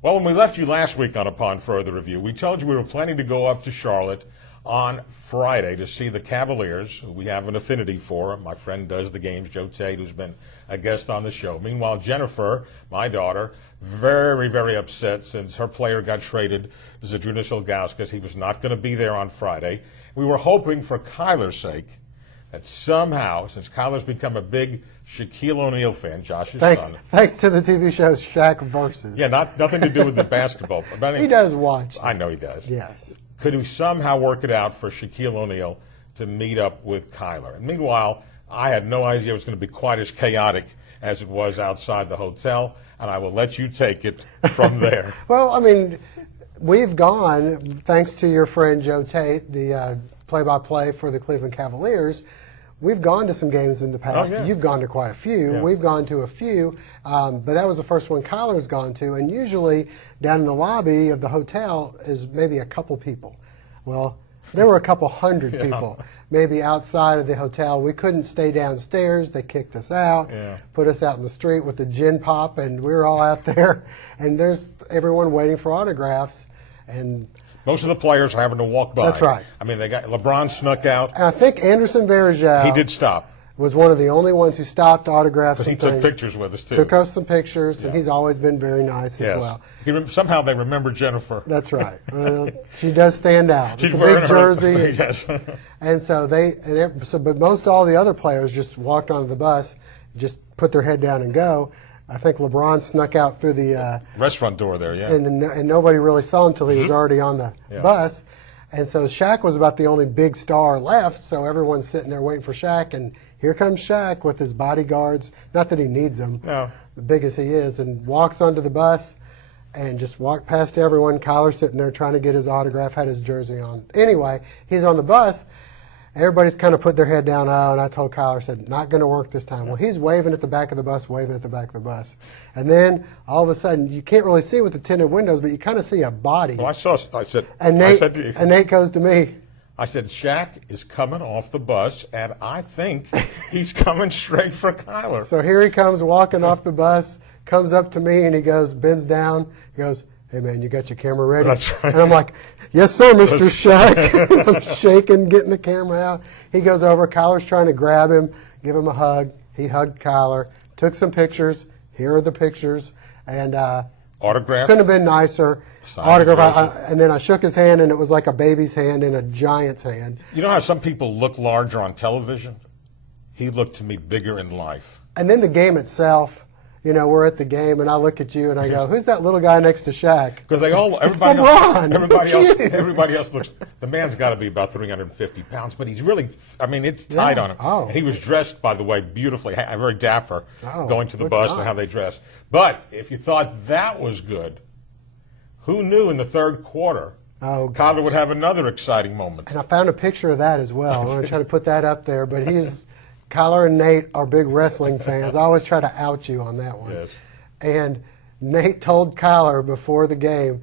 Well, when we left you last week on Upon Further Review, we told you we were planning to go up to Charlotte on Friday to see the Cavaliers, who we have an affinity for. My friend does the games, Joe Tate, who's been a guest on the show. Meanwhile, Jennifer, my daughter, very, very upset since her player got traded, Zydrunas Ilgauskas. He was not going to be there on Friday. We were hoping, for Kyler's sake, that somehow, since Kyler's become a big Shaquille O'Neal fan, Josh's son. Thanks to the TV show Shaq Versus. Yeah, nothing to do with the basketball. He does watch them. I know he does. Yes. Could we somehow work it out for Shaquille O'Neal to meet up with Kyler? And meanwhile, I had no idea it was going to be quite as chaotic as it was outside the hotel, and I will let you take it from there. Well, I mean, we've gone, thanks to your friend Joe Tate, the play-by-play for the Cleveland Cavaliers. We've gone to some games in the past. Oh, yeah. You've gone to quite a few. Yeah. We've gone to a few, but that was the first one Kyler's gone to. And usually down in the lobby of the hotel is maybe a couple people. Well, there were a couple hundred people maybe outside of the hotel. We couldn't stay downstairs. They kicked us out, put us out in the street with the gin pop, and we were all out there. And there's everyone waiting for autographs. And most of the players are having to walk by. That's right. I mean, they got LeBron snuck out. And I think Anderson Varejao. He did stop. Was one of the only ones who stopped, autographed some He took things. pictures with us, too. Took us some pictures, and he's always been very nice as well. Somehow they remember Jennifer. That's right. She does stand out. She's it's a wearing big jersey. Yes. And so but most all the other players just walked onto the bus, just put their head down and go. I think LeBron snuck out through the restaurant door there, and nobody really saw him until he was already on the bus. And so Shaq was about the only big star left, so everyone's sitting there waiting for Shaq, and here comes Shaq with his bodyguards. Not that he needs them, big as he is, and walks onto the bus and just walked past everyone. Kyler's sitting there trying to get his autograph, had his jersey on. Anyway, he's on the bus. Everybody's kind of put their head down, and I told Kyler, I said, not going to work this time. Well, he's waving at the back of the bus, waving at the back of the bus. And then, all of a sudden, you can't really see with the tinted windows, but you kind of see a body. Well, I said to you. And Nate goes to me. I said, Shaq is coming off the bus, and I think he's coming straight for Kyler. So here he comes walking off the bus, comes up to me, and he goes, bends down. He goes, hey, man, you got your camera ready? That's right. And I'm like, yes, sir, Mr. Shaq. I'm shaking, getting the camera out. He goes over. Kyler's trying to grab him, give him a hug. He hugged Kyler, took some pictures. Here are the pictures. And autograph. Couldn't have been nicer. Autograph. And then I shook his hand, and it was like a baby's hand in a giant's hand. You know how some people look larger on television? He looked to me bigger in life. And then the game itself. You know, we're at the game, and I look at you, and I go, who's that little guy next to Shaq? Because everybody else looks, the man's got to be about 350 pounds, but he's really, I mean, it's tight on him. Oh. And he was dressed, by the way, beautifully, very dapper, going to the bus and how they dress. But if you thought that was good, who knew in the third quarter Kyler would have another exciting moment? And I found a picture of that as well. I'm going to try to put that up there, but Kyler and Nate are big wrestling fans. I always try to out you on that one. Yes. And Nate told Kyler before the game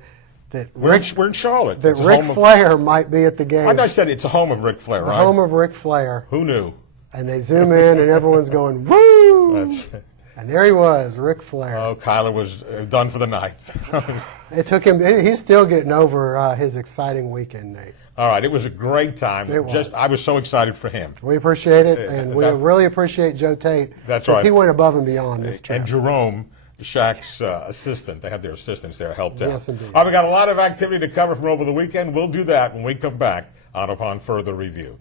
that we're in Charlotte. That Ric Flair might be at the game. I said it's a home of Ric Flair, right? Home of Ric Flair. Who knew? And they zoom in, and everyone's going, woo! And there he was, Ric Flair. Oh, Kyler was done for the night. It took him. He's still getting over his exciting weekend, Nate. All right, it was a great time. I was so excited for him. We appreciate it, and we really appreciate Joe Tate. That's right. He went above and beyond this trip. And Jerome, Shaq's assistant, they had their assistants there, helped out. Yes, indeed. All right, we got a lot of activity to cover from over the weekend. We'll do that when we come back on Upon Further Review.